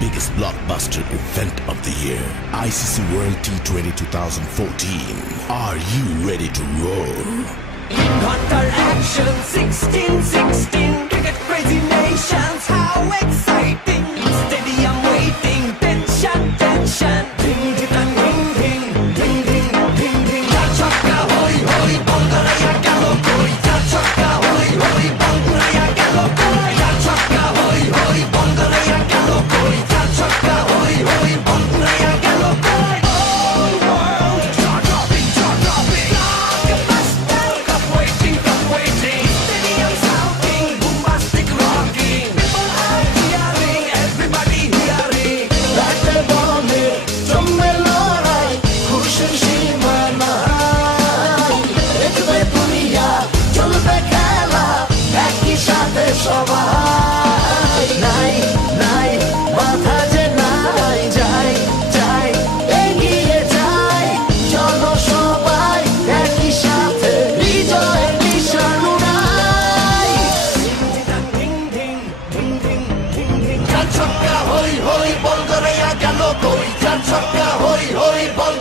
biggest blockbuster event of the year, ICC World T20 2014. Are you ready to roll? Hunter action 16-16, cricket crazy nations, how exciting! Stadium waiting, tension, tension. Ding ding ding ding ding ding ding ding. Ja chakka hoi hoi, Bangalaya galo koi. Ja chakka hoi hoi, Bangalaya galo koi. Ja chakka hoi hoi, Bangalaya galo koi. Ja chakka hoi hoi, Bangalaya galo koi. All world jaw dropping, jaw dropping. Blockbuster, cup waiting, cup waiting. Stadium shouting, bombastic rocking. People are cheering, everybody hearing. ব্যাটে বলে জমে লড়াই, খুশির সীমা নাই। দেখবে দুনিয়া, চলবে খেলা, একই সাথে সবাই। নাই নাই বাধা যে নাই, যাই যাই এগিয়ে যাই। চলো সবাই একই সাথে, বিজয়ের নিশান উড়াই। Ding ding ding ding ding ding. চার ছক্কা হই হই, বল গড়াইয়া গেল কই। চার ছক্কা হই হই, বল